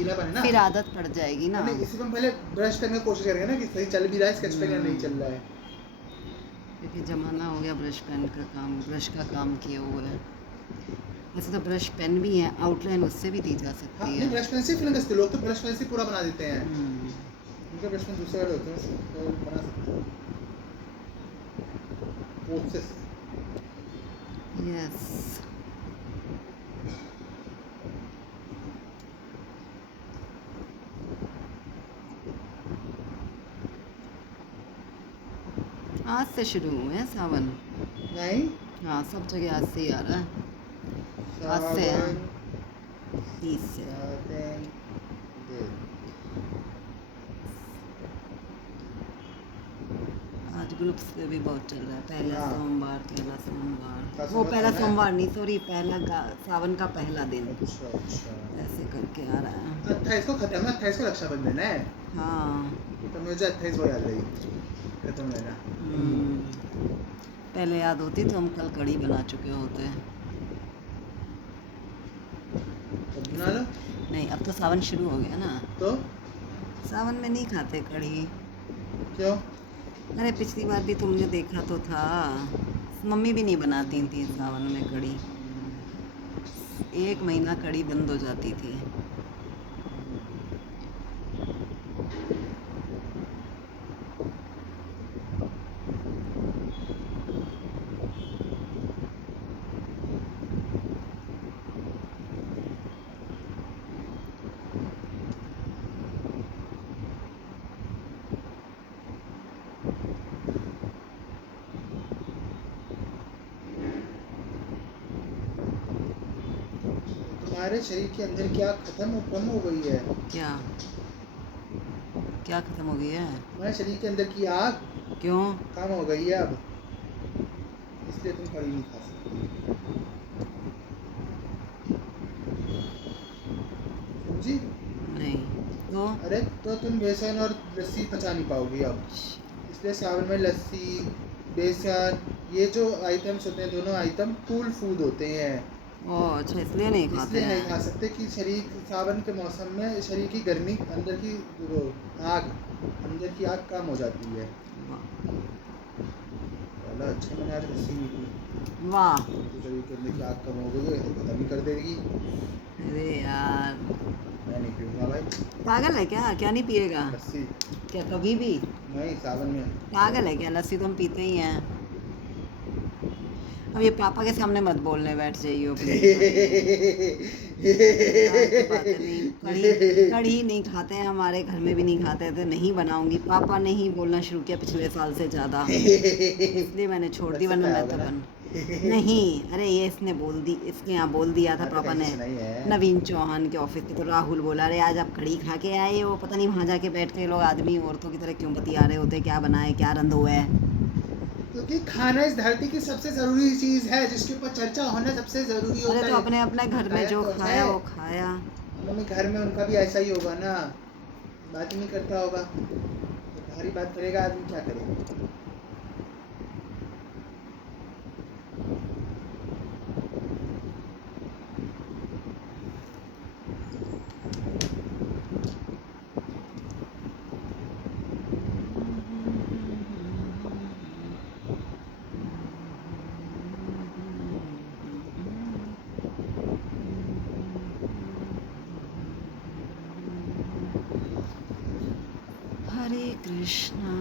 ढीला बने ना, फिर आदत पड़ जाएगी ना। नहीं इसी में हम पहले ब्रश करने की कोशिश करेंगे ना कि सही चल भी रहा है स्केच पेन या नहीं चल रहा है। क्योंकि ज़माना हो गया ब्रश पेन का काम, ब्रश का काम किया हुआ है। वैसे तो ब्रश पेन भी है, आउटलाइन उससे भी दी जा हाँ सकती नहीं है। ब्रश पेन से फिल्म कसते लोग तो ब्रश पेन से पूरा बना देते हैं, हम्म, उनके ब्रश पेन दूसरे वाले होते हैं तो बना सकते हैं प्रोसेस। यस। आज से शुरू हुए हैं सावन। नहीं हाँ, सब जगह आज से ही आ रहा है। आज से है, 30 से। आज ग्रुप्स पे भी बहुत चल रहा है, पहला हाँ। सोमवार, पहला सोमवार। सावन वो का पहला पहला है? सोमवार नहीं, सॉरी, सावन का पहला दिन। अच्छा अच्छा, ऐसे करके आ रहा है। 28 को खत्म है, 28 को रक्षाबंधन है, हाँ। तो मुझे 28 को याद रही खत्म है ना। पहले याद होती तो हम कल कढ़ी बना चुके होते हैं। अब बना लो। नहीं, अब तो सावन शुरू हो गया ना, तो सावन में नहीं खाते कढ़ी। क्यों? अरे पिछली बार भी तुमने देखा तो था, मम्मी भी नहीं बनाती थी सावन में कढ़ी। 1 महीना कढ़ी बंद हो जाती थी। तुम्हारे शरीर के अंदर क्या खत्म कम हो गई है? क्या क्या खत्म हो गई है? तुम्हारे शरीर के अंदर की आग क्यों? कम हो गई है अब, इसलिए तुम कढ़ी नहीं खा सकती, समझी? नहीं तो अरे तो तुम बेसन और लस्सी पचा नहीं पाओगी अब, इसलिए सावन में लस्सी बेसन ये जो आइटम्स होते हैं दोनों आइटम कूल फूड होते हैं, ओह अच्छा, इसलिए नहीं खाते इसलिए नहीं हैं। खा सकते कि शरीर सावन के मौसम में शरीर की गर्मी अंदर की वो आग अंदर की आग कम हो जाती है। चलो अच्छा, मैंने आज लस्सी नहीं पी, वाह। तो शरीर के अंदर की आग कम हो गई है तो खत्म ही कर देगी। अरे यार, मैं नहीं पीऊँगा भाई पागल है क्या? क्या नहीं पिएगा? लस्सी, क्या कभी भी? नहीं सावन में। पागल है क्या? लस्सी तो हम पीते ही हैं। अब ये पापा के सामने मत बोलने बैठ जाइयो प्लीज। बातें नहीं, कढ़ी कढ़ी नहीं खाते हैं, हमारे घर में भी नहीं खाते थे, नहीं बनाऊंगी। पापा ने ही बोलना शुरू किया पिछले साल से ज़्यादा, इसलिए मैंने छोड़ दी, वरना मैं तो बन नहीं। अरे ये इसने बोल दी, इसके यहाँ बोल दिया था पापा ने, नवीन चौहान के ऑफिस के, तो राहुल बोला अरे आज आप कढ़ी खा के आए हो, पता नहीं वहाँ जाके बैठ के लोग आदमी औरतों की तरह क्यों बतिया रहे होते, क्या बनाए क्या रंध हुआ है। क्योंकि खाना इस धरती की सबसे जरूरी चीज है जिसके ऊपर चर्चा होना सबसे जरूरी होता अरे है। तो अपने अपने घर में जो खाया वो खाया। मम्मी घर में उनका भी ऐसा ही होगा ना, बात ही नहीं करता होगा, तो भारी बात करेगा आदमी, क्या करेगा। हरे कृष्णा।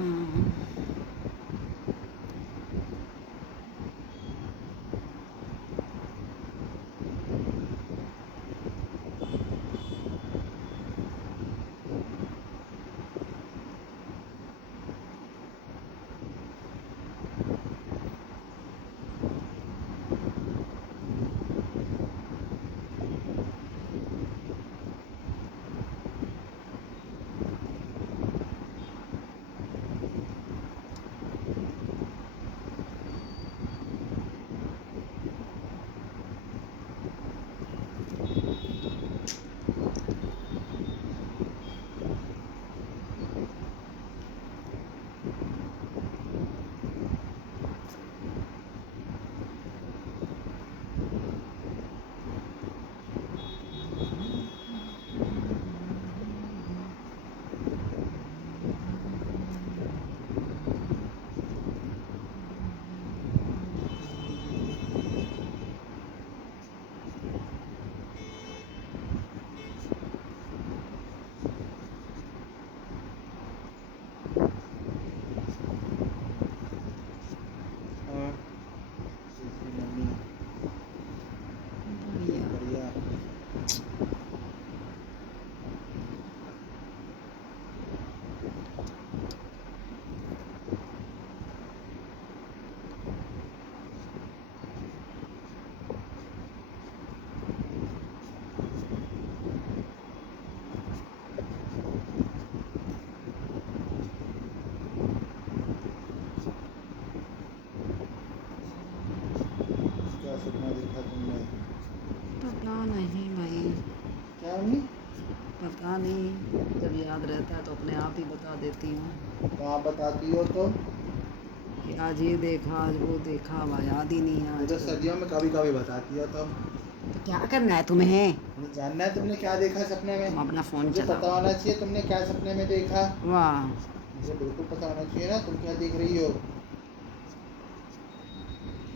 मम्मी? पता नहीं, जब याद रहता है तो अपने आप ही बता देती हूँ तो आप बताती हो तो? कि आज ये देखा, आज वो देखा, अब याद ही नहीं है ये तो आज। सर्दियों में कभी कभी बताती हो तुम। तो क्या करना है तुम्हें? मुझे जानना है तुमने क्या देखा सपने में। तुम अपना फ़ोन मुझे पता चलाओ। होना चाहिए तुमने क्या सपने में देखा। वाह, मुझे बिल्कुल पता होना चाहिए ना तुम क्या देख रही हो।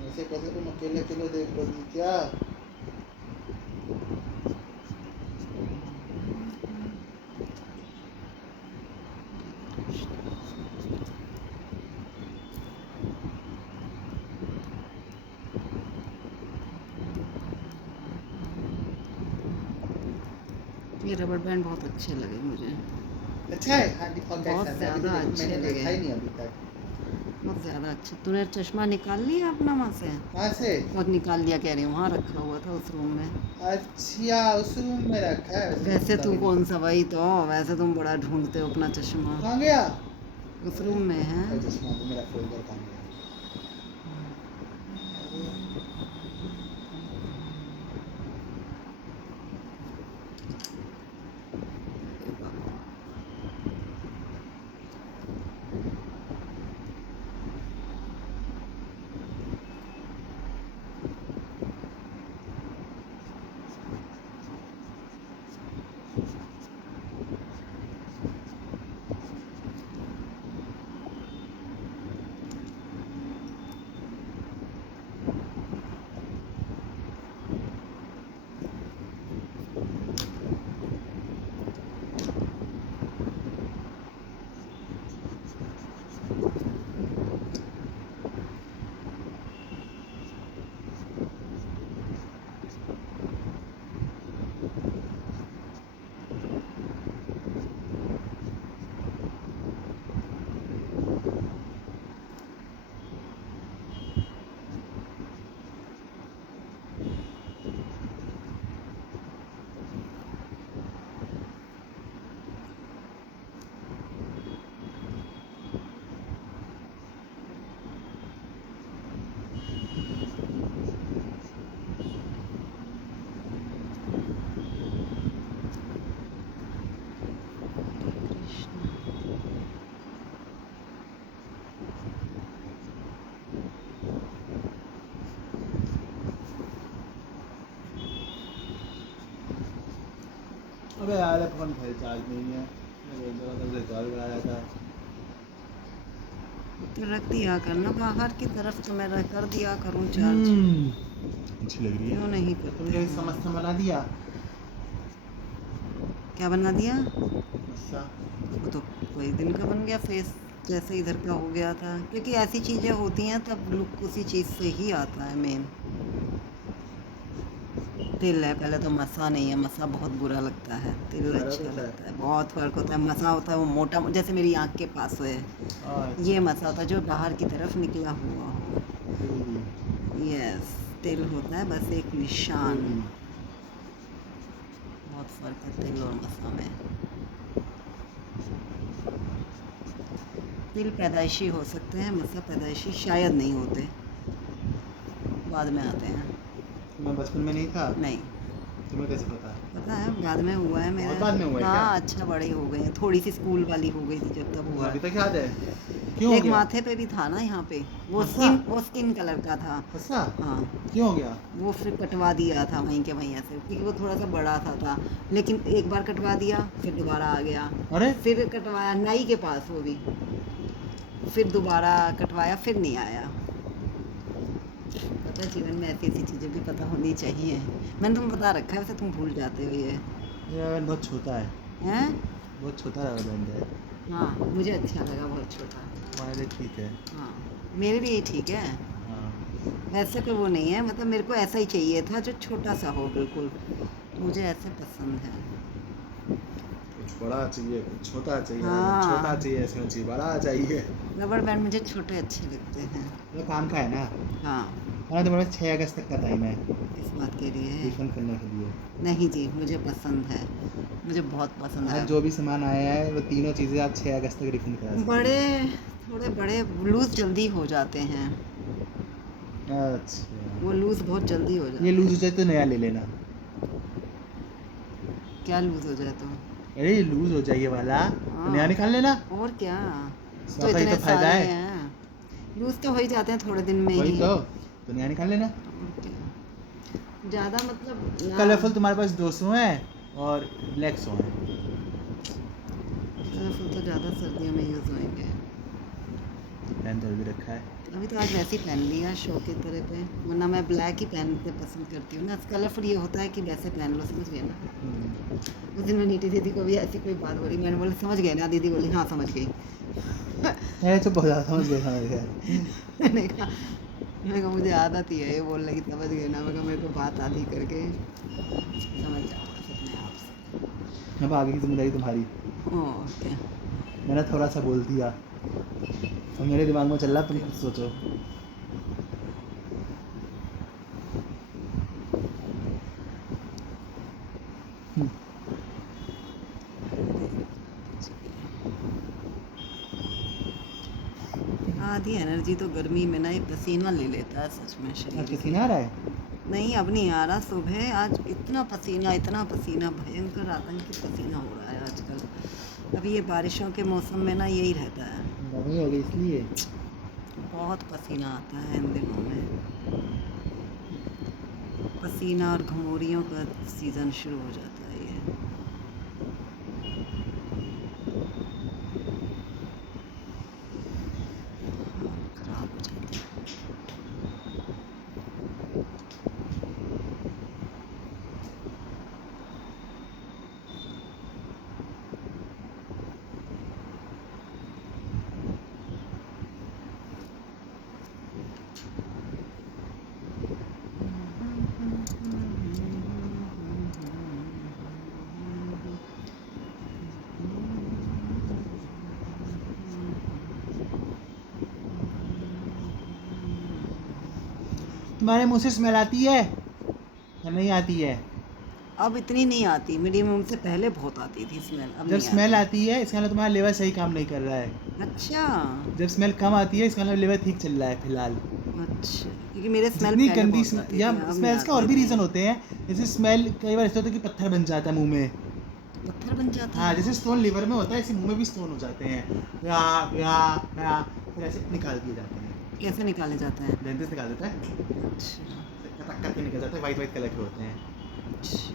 ऐसे कैसे तुम अकेले अकेले देख लोगी क्या? ये रबड़ बैंड बहुत अच्छे लगे मुझे, अच्छा है, हाँ दिखाओ बहुत कैसा है। मैं ज़्यादा अभी अच्छे मैंने देखा ही लगे, नहीं अभी तक। बहुत ज़्यादा अच्छे। तूने चश्मा निकाल लिया अपना वहाँ से? कहाँ से? बहुत निकाल लिया कह रही हूँ, वहाँ रखा हुआ था उस रूम में। अच्छा, उस रूम में रखा है। वैसे वैसे पता तू भी नहीं। कौन सा, वही तो, वैसे तुम बड़ा ढूंढते हो अपना चश्मा। कहाँ गया? उस रूम में है। अरे चश्मा तो मेरा फोल्डर कहाँ गया? अबे यार फोन फिर चार्ज नहीं है। मैं बोल रहा था रिचार्ज कराया था। तो रख दिया करना बाहर की तरफ, तो मैं कर दिया करूँ चार्ज। अच्छी लग रही है। क्यों नहीं तो करते तुमने हो? समस्या बना दिया। क्या बना दिया? समस्या। वो तो कोई दिन का बन गया फेस, जैसे इधर का हो गया था, क्योंकि ऐसी चीज़ें होती हैं तब लुक उसी चीज़ से ही आता है मेन। तिल है, पहले तो मसा नहीं है, मसा बहुत बुरा लगता है, तिल फर्क अच्छा होता है। लगता है, बहुत फ़र्क होता है। मसा होता है वो मोटा, जैसे मेरी आँख के पास है, अच्छा। ये मसा होता है जो बाहर की तरफ निकला हुआ हो। यस, तिल होता है बस एक निशान। बहुत फ़र्क है तिल और मसा में। तिल पैदाइशी हो सकते हैं, मसा पैदाइशी शायद नहीं होते, बाद में आते हैं। मैं बचपन में नहीं था। नहीं, तुम्हें कैसे पता? पता है बाद में हुआ है मेरा। बहुत बाद में हुआ है क्या? हाँ, अच्छा बड़ी हो गई है, थोड़ी सी स्कूल वाली हो गई थी जब तब हुआ अभी है। तक याद है? क्यों हो एक गया? माथे पे भी था ना यहाँ पे, मस्सा? वो स्किन कलर का था। ऐसा? हाँ, क्यों हो गया? वो फिर कटवा दिया था वहीं के वहीं ऐसे, क्योंकि वो थोड़ा सा बड़ा था, लेकिन एक बार कटवा दिया फिर दोबारा आ गया। अरे फिर कटवाया नाई के पास, वो भी फिर दोबारा कटवाया, फिर नहीं आया। पता है, जीवन में ऐसी ऐसी चीज़ें भी पता होनी चाहिए। मैंने तुम्हें बता रखा है, वैसे तुम भूल जाते हो ये। बैंड बहुत छोटा है। हैं? बहुत छोटा रबर बैंड है। हाँ, मुझे अच्छा लगा, बहुत छोटा। हमारे लिए ठीक है। हाँ, मेरे लिए ठीक है। हाँ। वैसे कोई वो नहीं है, मतलब मेरे को ऐसा ही चाहिए था जो छोटा सा हो बिल्कुल, मुझे ऐसे पसंद है। कुछ बड़ा चाहिए, कुछ छोटा चाहिए। हाँ। छोटा चाहिए, ऐसा चाहिए, बड़ा चाहिए। रबड़ बैंड मुझे छोटे अच्छे लगते हैं। तो काम का है ना? हाँ, हाँ, तुम्हारा 6 अगस्त तक का टाइम है इस बात के लिए है। रिफंड करने के लिए। नहीं जी, मुझे पसंद है, मुझे बहुत पसंद आज है। जो भी सामान आया है वो तीनों चीज़ें आप 6 अगस्त तक रिफंड करा सकते बड़े, थोड़े बड़े लूज़ जल्दी हो जाते हैं, हैं। अच्छा, वो लूज़ बहुत जल्दी हो जाते ये हैं। लूज हो जाए तो नया ले लेना। क्या लूज हो जाए तो? अरे लूज हो जाए ये वाला तो हाँ। नया निकाल लेना। और क्या, इसका ही तो फायदा सारे है। हैं, लूज तो हो ही जाते हैं थोड़े दिन में वही ही। तो नया निकाल लेना। और क्या, ज़्यादा मतलब ना। कलरफुल तुम्हारे पास 200 है और ब्लैक 100 है। कलरफुल तो ज़्यादा सर्दियों में यूज़ होंगे। पहन तो भी रखा है। अभी तो आज वैसे ही पहन लिया शो की तरह पे, वरना मैं ब्लैक ही पहनते पसंद करती हूँ ना। कलरफुल ये होता है कि वैसे पहन लो, समझ गए ना। उस दिन मैं नीति दीदी को भी ऐसी कोई बात बोली, मैंने बोला समझ गए ना? दीदी बोली हाँ समझ गई। मैं तो बहुत ज़्यादा समझ गया। मैंने कहा मुझे आदत ही है ये बोलने की, समझ गए ना। मैं कहा मेरे को बात आधी करके समझ जाओ अपने आप से। अब आगे की जिम्मेदारी तुम्हारी। ओके। मैंने थोड़ा सा बोल दिया और मेरे दिमाग में चल रहा, तुम खुद सोचो। आधी एनर्जी तो गर्मी में ना ये पसीना ले लेता है सच में शरीर की। पसीना आ रहा है? नहीं अब नहीं आ रहा, सुबह आज इतना पसीना भयंकर आतंकी पसीना हो रहा है आजकल। अभी ये बारिशों के मौसम में ना यही रहता है, गर्मी हो गई इसलिए। बहुत पसीना आता है इन दिनों में। पसीना और घमौरियों का सीज़न शुरू हो जाता है ये। खराब हो जाता है। तुम्हारे मुंह से स्मेल आती है या नहीं आती है? अब इतनी नहीं आती, मिनिमम से पहले बहुत आती थी स्मेल, अब जब नहीं स्मेल आती है इसका मतलब तुम्हारा लिवर सही काम नहीं कर रहा है। अच्छा जब स्मेल कम आती है इसका मतलब लिवर ठीक चल रहा है फिलहाल। अच्छा, क्योंकि मेरे स्मेल जितनी पहले गंदी बहुत आती या थी, अब नहीं स्मेल्स का और आती भी है। रीज़न होते हैं। जैसे स्मेल कई बार ऐसा होता है कि पत्थर बन जाता है मुंह में। पत्थर बन जाता हाँ है। जैसे स्टोन लिवर में होता है, ऐसे मुंह में भी स्टोन हो जाते हैं। या फिर ऐसे निकाल दिए जाते हैं। कैसे निकाले जाते हैं? डेंटिस्ट निकाल देता है, अच्छा कटक करके निकल जाता है, वाइट कलर के होते हैं। अच्छा।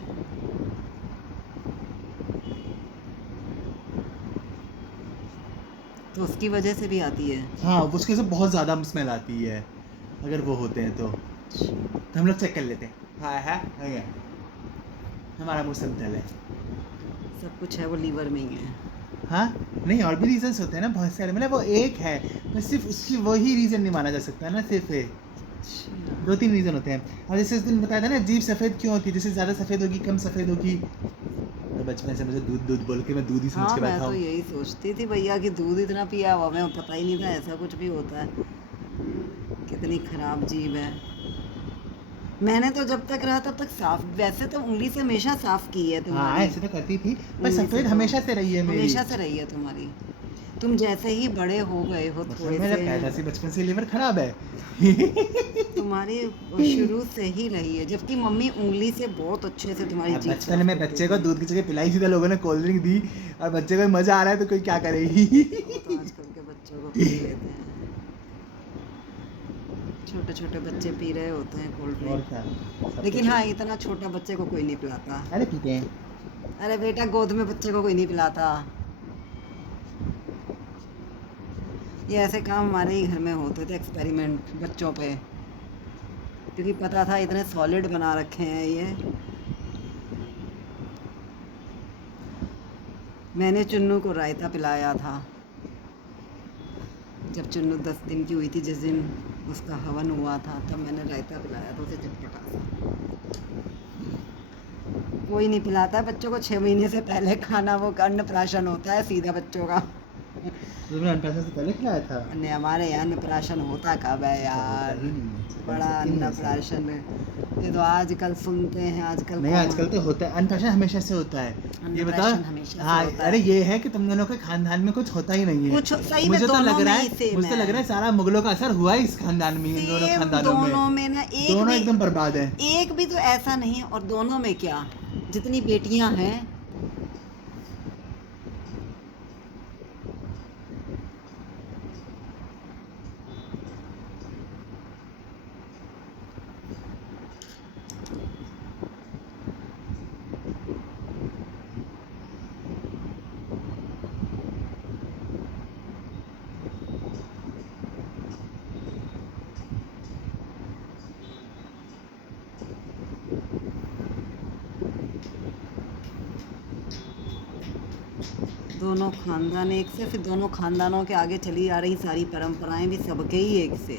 तो उसकी वजह से भी आती है। हाँ उसके से बहुत ज़्यादा स्मेल आती है अगर वो होते हैं तो हम लोग चेक कर लेते हैं। हाँ है हमारा मुंह समतल है। सब कुछ है वो लीवर में ही है। हाँ नहीं और भी रीजंस होते हैं ना बहुत सारे, मतलब वो एक है तो सिर्फ उसकी वही रीज़न नहीं माना जा सकता ना, सिर्फ है। अच्छा 2-3 रीज़न होते हैं। और जैसे उस दिन बताया था ना जीभ सफ़ेद क्यों होती है, जैसे ज़्यादा सफ़ेद होगी कम सफ़ेद होगी। तो बचपन से मुझे दूध बोल के मैं दूध ही समझ हाँ, के मैं बैठा तो हूँ। यही सोचती थी भैया कि दूध इतना पिया हुआ, मैं पता ही नहीं था ऐसा कुछ भी होता है। कितनी खराब जीभ है। मैंने तो जब तक रहा तब तक साफ, वैसे तो उंगली से हमेशा साफ की है हाँ तुम्हारी। ऐसे तो करती थी पर उंगली से सफ़ेद तो हमेशा से रही है मेरी। हमेशा से रही है तुम्हारी। तुम जैसे ही बड़े हो गए हो मतलब थोड़े मेरा से, पैदा से बचपन से लीवर खराब है। तुम्हारी शुरू से ही रही है, जबकि मम्मी उंगली से बहुत अच्छे से तुम्हारी अब जीभ बचपन साफ में करती बच्चे को थी। दूध की जगह पिलाई थी तो लोगों ने कोल्ड ड्रिंक दी, और बच्चे को मजा आ रहा है तो कोई क्या करेगी। वो तो आजकल के बच्चों को पी लेते हैं, छोटे छोटे बच्चे पी रहे होते हैं कोल्ड और ड्रिंक। क्या सब लेकिन कुछ हाँ, है। इतना छोटा बच्चे को कोई नहीं पिलाता। अरे पीते हैं। अरे बेटा, गोद में बच्चे को कोई नहीं पिलाता। ये ऐसे काम हमारे ही घर में होते थे, एक्सपेरिमेंट बच्चों पे, क्योंकि पता था इतने सॉलिड बना रखे हैं ये। मैंने चुन्नू को रायता पिलाया था जब चुन्नू 10 दिन की हुई थी, जिस दिन उसका हवन हुआ था तब मैंने रायता पिलाया था उसे चटपटा सा। कोई नहीं पिलाता है बच्चों को 6 महीने से पहले खाना, वो अन्नप्राशन होता है सीधा बच्चों का। तुमने अनपैसा से पहले खिलाया था? अन्य हमारे यहाँ अन्नप्राशन होता कब है होता यार, ही नहीं है। बड़ा सच्ची नहीं है ऐसा। अन्नप्राशन है। ये तो आजकल सुनते हैं, आजकल नहीं आजकल तो होता है, अनपैसा हमेशा से होता है। ये बताओ। अन्नप्राशन हमेशा से हाँ होता अरे है। ये है कि तुम दोनों के खानदान में कुछ होता ही नहीं है। कुछ सही में मुझे तो दोनों लग रहा में ही है, सेम मुझे तो है। लग रहा है सारा मुगलों का असर हुआ है इस खानदान में, इन दोनों सेम खानदानों दोनों में। में ना, दोनों एकदम बर्बाद है। एक भी तो ऐसा नहीं है। और दोनों में क्या, जितनी बेटियां हैं दोनों खानदान एक से, फिर दोनों खानदानों के आगे चली आ रही सारी परंपराएं भी सबके ही एक से।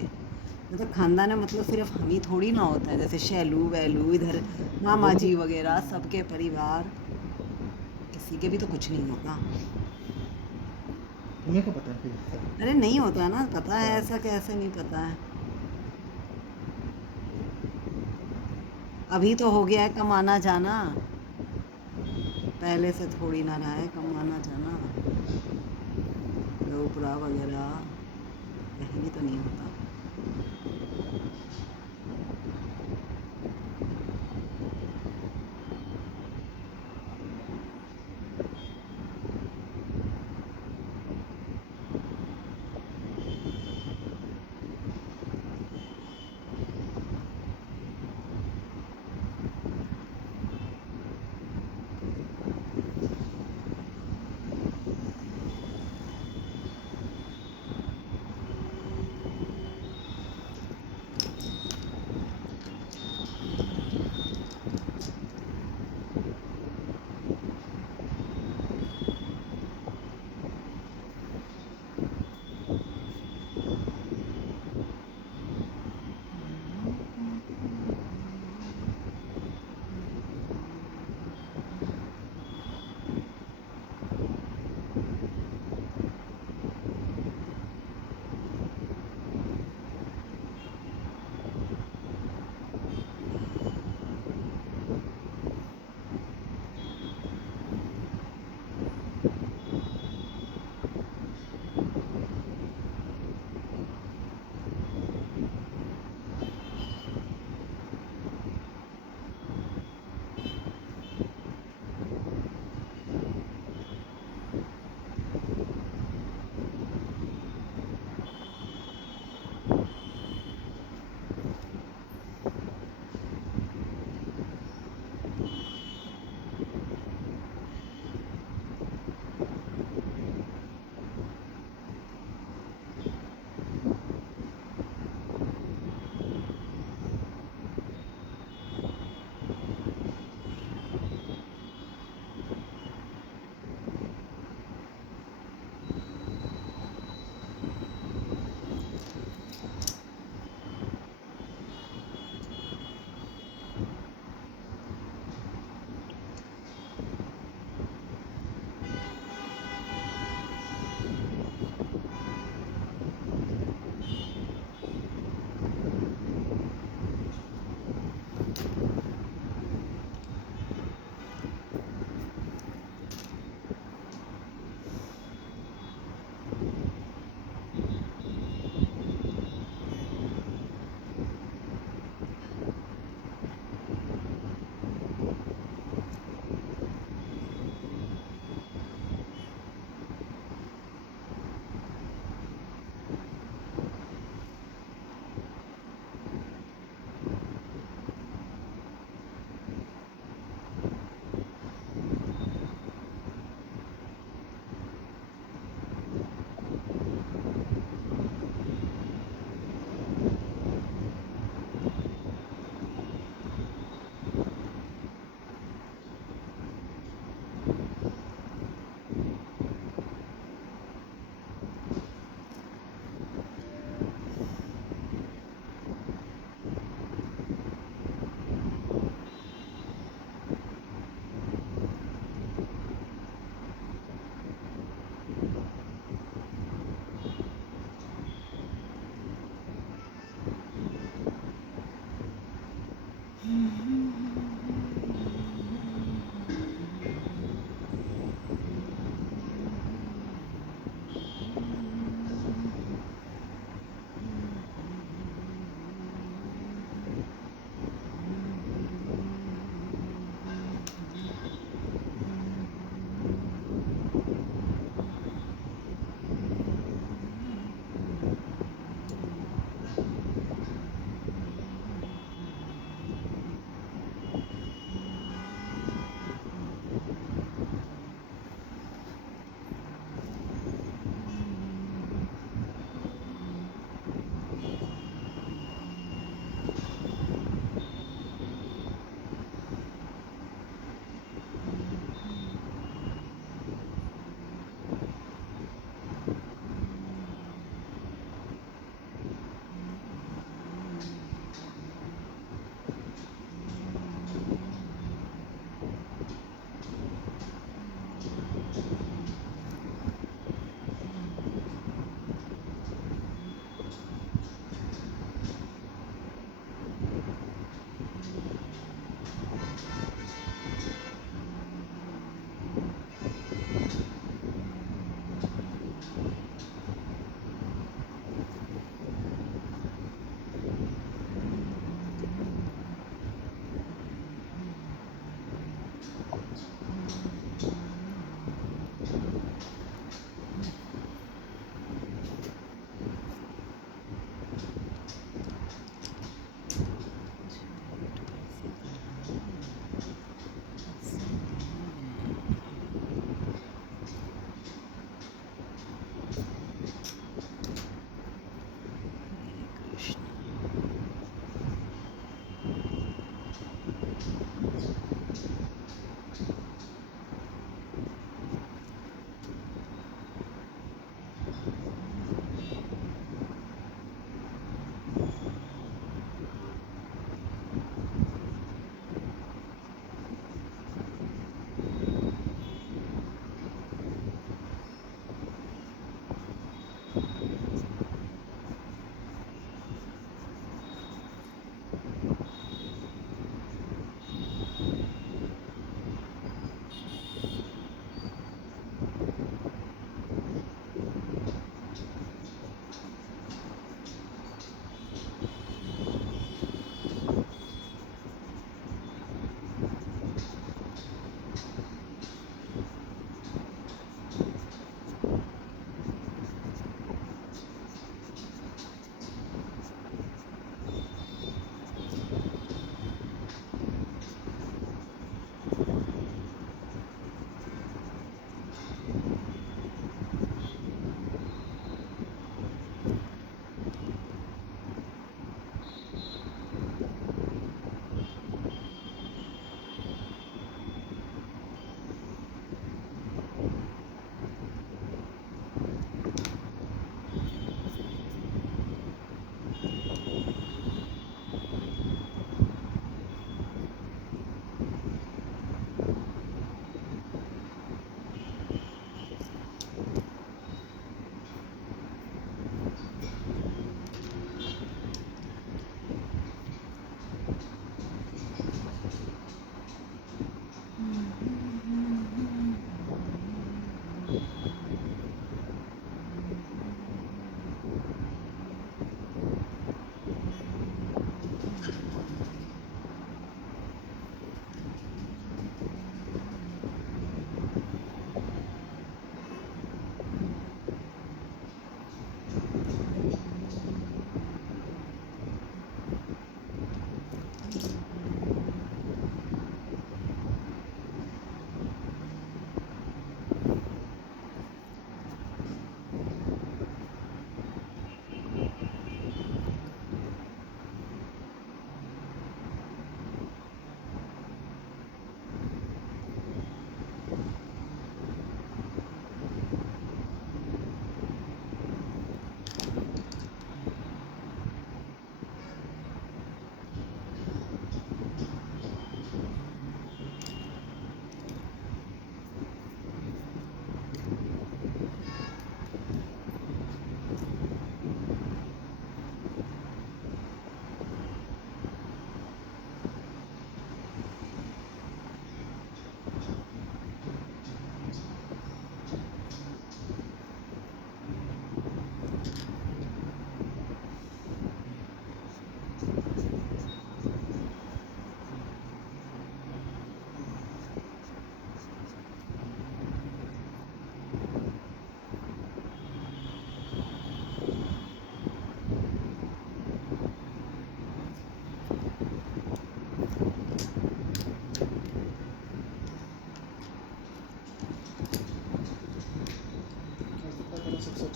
मतलब खानदान में मतलब सिर्फ हम ही थोड़ी ना होता है, जैसे शैलू वैलू इधर मामा जी वगैरह सबके परिवार, किसी के भी तो कुछ नहीं होता। तुम्हें क्या पता है फिर? अरे नहीं होता है ना, पता है, ऐसा कैसे नहीं पता है। अभी तो हो गया है कमाना जाना, पहले से थोड़ी ना रहा है कमाना जाना, उपरा वगैरह पहले तो नहीं होता।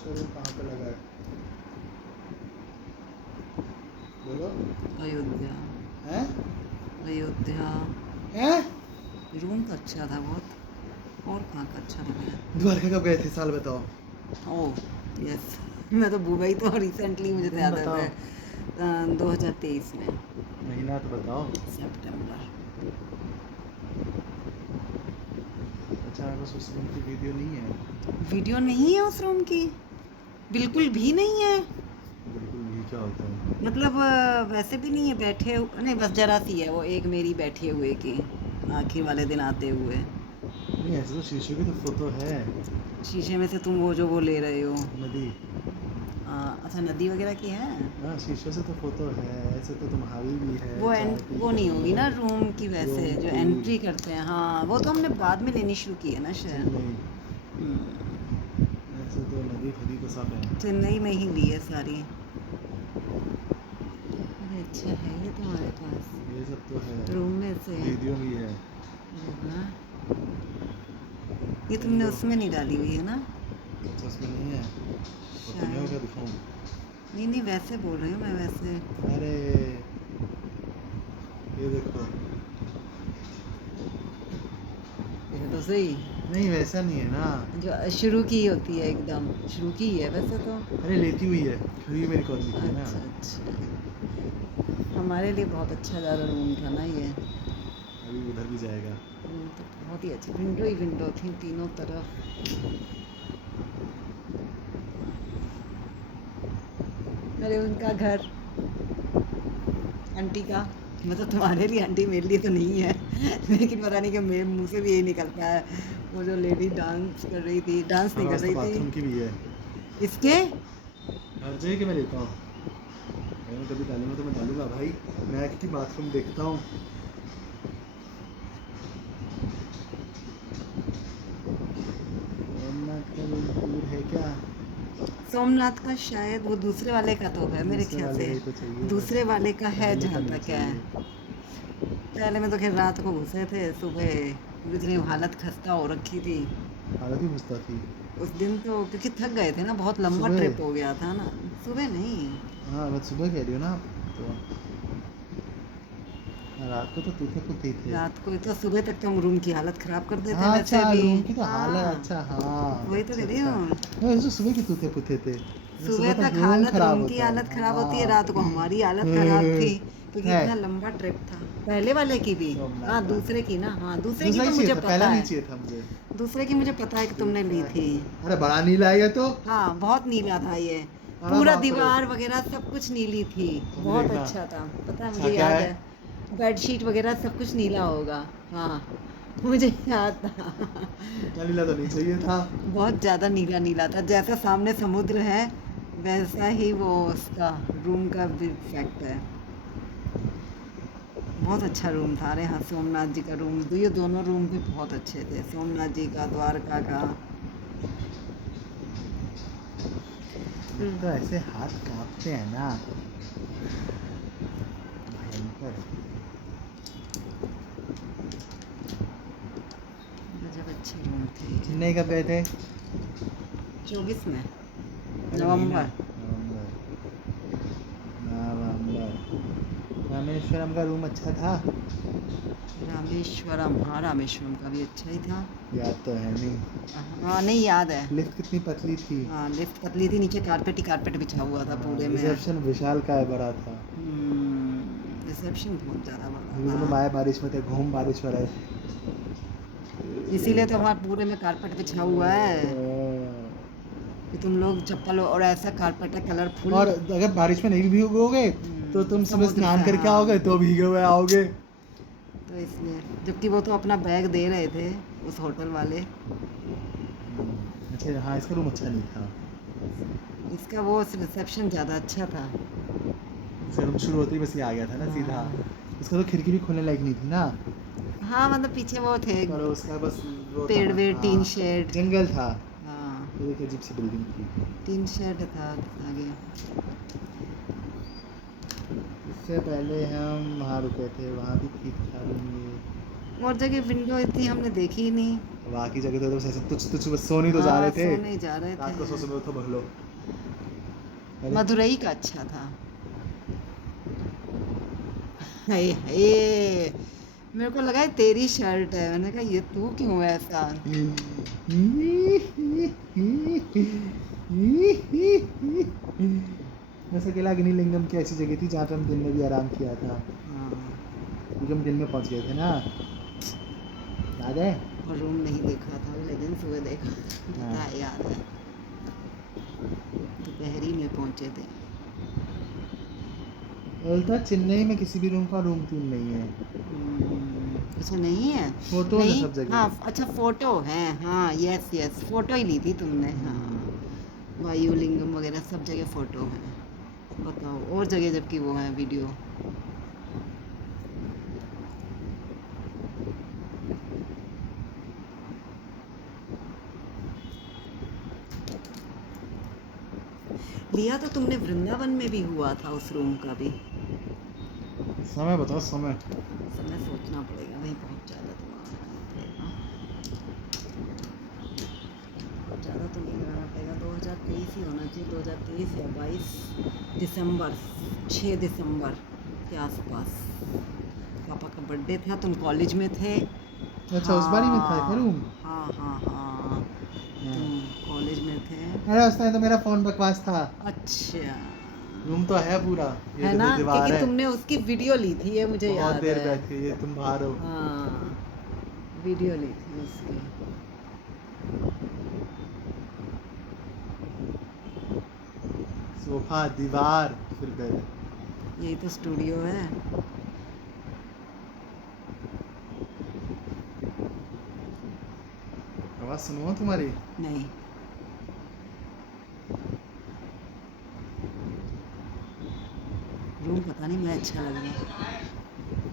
शोरूम कहाँ पे लगा है? बोलो। अयोध्या। हैं? अयोध्या। हैं? रूम तो अच्छा था बहुत, और कहाँ का अच्छा लगा? द्वारका कब गए थे, साल बताओ। ओह यस, मैं तो दुबई तो रिसेंटली मुझे तो याद बताओ। है 2023 में महीना तो बताओ। सितंबर। अच्छा, बस उस रूम की वीडियो नहीं है। वीडियो नहीं है उस रूम की, बिल्कुल भी नहीं है। बिल्कुल भी क्या होता है? मतलब वैसे भी नहीं है, बैठे नहीं, बस जरा सी है वो एक मेरी बैठे हुए की, आखिर वाले दिन आते हुए। नहीं, ऐसे तो शीशे की तो फोटो है। शीशे में से तुम वो ले रहे हो? नदी। अच्छा, नदी वगैरह की है। हाँ, शीशे से तो फोटो है, ऐसे तो तुम्हारी भी है। वो नहीं होगी ना रूम की, वैसे रूम जो की। एंट्री करते हैं। हाँ, वो तो हमने बाद में लेनी शुरू की है ना शायद। चेन्नई। हम्म, ऐसे तो नदी फदी तो सब है। चेन्नई में ही ली है सारी। अरे अच्छा है ये तुम्हारे पास ये सब तो है। रूम में से। वीडियो भी है। अरे वाह, ये तुमने विंडो। उसमें नहीं डाली हुई है ना अच्छा, उसमें नहीं है तो तुम्हें शायद? क्या दिखाऊं? नहीं नहीं, वैसे बोल रही हूँ मैं, वैसे। अरे, ये देखो। ये तो सही, नहीं, वैसा नहीं है ना। जो शुरू की होती है, एकदम शुरू की ही है वैसे तो। अरे, लेटी हुई है, खड़ी हुई मेरी कॉल दिखी है ना। अच्छा अच्छा, हमारे लिए बहुत अच्छा ज़्यादा रूम था ना ये। अभी उधर भी जाएगा। रूम तो बहुत ही अच्छी, विंडो ही विंडो थी तीनों तरफ। अरे उनका घर, आंटी का, मतलब तुम्हारे लिए आंटी, मेरे लिए तो नहीं है लेकिन पता नहीं कि मेरे मुंह से भी यही निकलता है। वो जो लेडी डांस कर रही थी, डांस नहीं हमारे कर पास तो रही बाथरूम थी की भी है। इसके। हर जगह के मैं लेता हूँ। अगर मैं कभी डालूंगा तो मैं डालूंगा भाई। मैं कि बाथरूम देखता हूँ। दूर है क्या? सोमनाथ का शायद वो दूसरे वाले का तो है मेरे दूसरे ख्याल वाले से। का ही तो चाहिए। दूसरे वाले का है पहले का जहाँ नहीं तक है। चाहिए। पहले में तो खैर रात को घुसे थे, सुबह इतनी हालत खस्ता हो रखी थी हालत ही घुसता थी। उस दिन तो, क्योंकि थक गए थे ना, बहुत लंबा सुबह। ट्रिप हो गया था ना। सुबह नहीं, हाँ, मैं सुबह कह रही हूँ ना आप तो। रात को तो तूते कुत्ते ही थे। रात को तो, सुबह तक तो हम रूम की हालत खराब कर देते हाँ, वैसे अच्छा, भी। रूम की तो हालत, हाँ, अच्छा, हाँ, वही तो अच्छा कह रही अच्छा। हूँ। नहीं, तो सुबह के तूते पुते थे। सुबह तक तक रूम हालत, खराब रूम की होता है, हालत खराब होती है, हाँ। रात को हमारी हालत खराब थी क्योंकि है। इतना लंबा ट्रिप था। पहले वाले की भी। सोमनाथ हाँ, का। दूसरे की ना, हाँ दूसरे की दूसरा तो ही चाहिए मुझे था, पता पहला नहीं है। चाहिए था मुझे। दूसरे की मुझे पता है कि तुमने ली थी। अरे, बड़ा नीला है ये तो। हाँ, बहुत नीला था ये, अरे पूरा बाप रे। दीवार वगैरह सब कुछ नीली थी। अभी बहुत देखना। अच्छा था, पता है, अच्छा, मुझे क्या याद है? है। बेडशीट वगैरह सब कुछ नीला होगा। हाँ, मुझे याद था इतना नीला तो नहीं चाहिए था। बहुत ज़्यादा नीला नीला था, जैसा सामने समुद्र है वैसा ही वो उसका रूम का भी इफेक्ट है। बहुत अच्छा रूम था। अरे हाँ, सोमनाथ जी का रूम, ये दोनों रूम भी बहुत अच्छे थे, सोमनाथ जी का, द्वारका का। तो ऐसे हाथ कांपते हैं ना, भयंकर। गजब अच्छे रूम थे। चेन्नई कब गए थे? 24 में अरे महीना। नवंबर। नवंबर। नवंबर। रामेश्वरम का रूम अच्छा था। रामेश्वरम, हाँ रामेश्वरम का भी अच्छा ही था। याद तो है नहीं। हाँ नहीं याद है। लिफ्ट कितनी पतली थी। हाँ, लिफ्ट पतली थी, नीचे कारपेट ही कारपेट बिछा हुआ था पूरे में। रिसेप्शन विशाल का है, बड़ा था। रिसेप्शन बहुत ज़्यादा अभी बड़ा तुम था, आए बारिश में थे, घूम बारिश में रहे। इसीलिए तो हमारे पूरे में कारपेट बिछा हुआ है कि तुम लोग चप्पल, और ऐसा कारपेट है कलरफुल। और अगर बारिश में नहीं भी भीगोगे तो तुम सुबह समुद्र स्नान से, करके हाँ, आओगे तो भीगे हुए आओगे। तो इसलिए, जबकि वो तो अपना बैग दे रहे थे उस होटल वाले। अच्छा, हाँ, इसका रूम अच्छा नहीं था। इसका वो रिसेप्शन ज़्यादा अच्छा था। इसका रूम शुरू होते ही बस ये आ गया था ना सीधा। हाँ उसका तो खिड़की भी खोलने लायक नहीं थी ना। हाँ, मतलब पीछे वो थे, पर उसका बस वो था पेड़ ना, वेड़, टीन हाँ, शेड। जंगल था। हाँ, ये एक अजीब सी बिल्डिंग थी। टीन शेड था आगे। इससे पहले हम वहाँ रुके थे, वहाँ भी ठीक था रूम ये। और जगह विंडो इतनी हमने देखी ही नहीं। बाकी जगह तो बस ऐसे तुझ बस सोने तो जा रहे थे, सोने ही जा रहे रात को थे। सो तो भर लो। मदुरई का अच्छा था। हाय हाय, मेरे को लगा ये तेरी शर्ट है, मैंने कहा ये तू क्यों है ऐसा। वैसे अकेला अग्निलिंगम की ऐसी जगह थी जहाँ पे हम दिन में भी आराम किया था, हाँ, क्योंकि हम दिन में पहुँच गए थे ना, याद है? और रूम नहीं देखा था, अगले दिन सुबह देखा। पता है, याद है, दोपहरी में पहुंचे थे। बोलता चेन्नई में किसी भी रूम का रूम टूर नहीं है। अच्छा नहीं है, फोटो है नहीं सब जगह। हाँ अच्छा फोटो है, हाँ यस यस फोटो ही ली थी तुमने। हाँ वायुलिंगम वगैरह सब जगह फोटो है। बताओ और जगह जबकि वो है वीडियो। लिया तो तुमने वृंदावन में भी हुआ था उस रूम का भी। समय बताओ समय। समय सोचना पड़ेगा, वहीं बहुत ज़्यादा दिमाग लगाना पड़ेगा, बहुत ज़्यादा तो नहीं लगाना पड़ेगा। 2023 ही होना चाहिए, 2023 या 22 दिसंबर, 6 दिसंबर के आसपास। पापा का बर्थडे था, तुम कॉलेज में थे। अच्छा उस बारी में था क्या रूम? हाँ हाँ हाँ, तुम कॉलेज में थे। अरे उस टाइम तो मेरा फोन बकवास था। अच्छा रूम तो है पूरा, ये है तो ना, दीवार क्योंकि है। तुमने उसकी वीडियो ली थी, ये मुझे बहुत याद देर है। बैठ के, ये तुम बाहर हो। हाँ वीडियो ली थी उसकी। सोफा, दीवार, फिर बेड। यही तो स्टूडियो है। आवाज सुनो तुम्हारी। नहीं रूम पता नहीं, मैं अच्छा लग रहा है।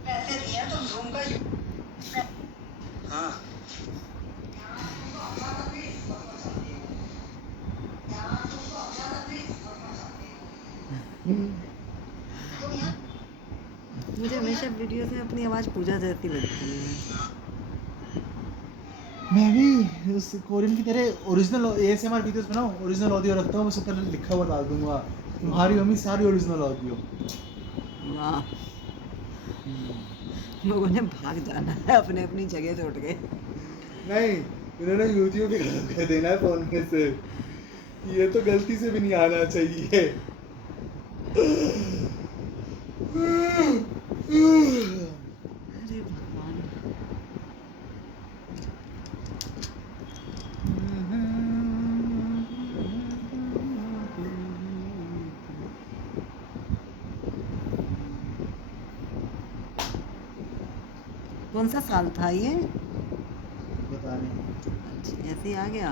पैसे दिए तुम रूम का। हाँ मुझे हमेशा वीडियो से अपनी आवाज़ पूजा जैसी लगती है। मैं भी उस कोरियन की तरह ओरिजिनल एएसएमआर वीडियोस बनाऊं, ओरिजिनल ऑडियो रखता हूँ, उस ऊपर लिखा हुआ डाल दूंगा तुम्हारी मम्मी सारी ओरिजिनल ऑडियो। वाह, लोगों ने भाग जाना है अपने अपनी जगह से उठ के। नहीं, इन्होंने यूट्यूब भी खत्म कर देना है फोन में से, ये तो गलती से भी नहीं आना चाहिए। अरे भगवान, कौन सा साल था ये? पता नहीं, अच्छा ऐसे ही आ गया,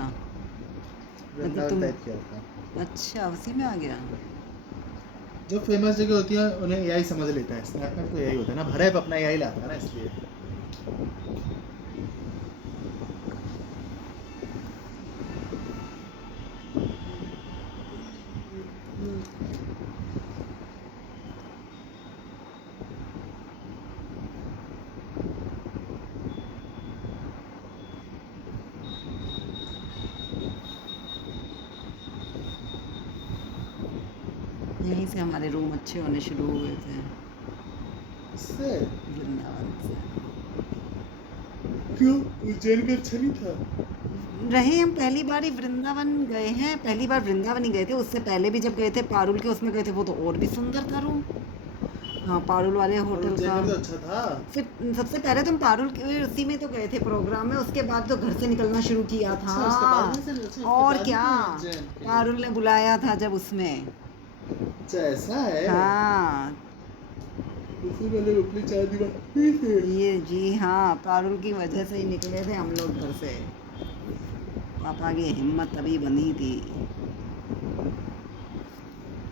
वृंदावन तुम टाइप किया था। अच्छा उसी में आ गया। जो फेमस जगह होती है उन्हें एआई समझ लेता है, स्नैपचैट तो यही होता है ना, भरे पे अपना एआई लाता है ना, इसलिए। यहीं से हमारे रूम अच्छे होने शुरू हुए थे, इससे वृंदावन से। क्यों उज्जैन का अच्छा नहीं था? रहे हम पहली बार ही वृंदावन गए हैं, पहली बार वृंदावन ही गए थे, उससे पहले भी जब गए थे पारुल के उसमें गए थे, वो तो और भी सुंदर था रूम। हाँ पारुल वाले होटल उज्जैन का। में भी तो अच्छा था। फिर सबसे पहले तुम पारुल के उसी में तो गए थे प्रोग्राम में, उसके बाद तो घर से निकलना शुरू किया था। अच्छा, उसके बाद में से- उसके और बाद में क्या, तो उज्जैन के लिए। पारुल ने बुलाया था जब उसमें। अच्छा ऐसा है। हाँ उससे पहले अपनी चाय दीवार। ये जी हाँ, पारुल की वजह से ही निकले थे हम लोग घर से। पापा की हिम्मत तभी बनी थी,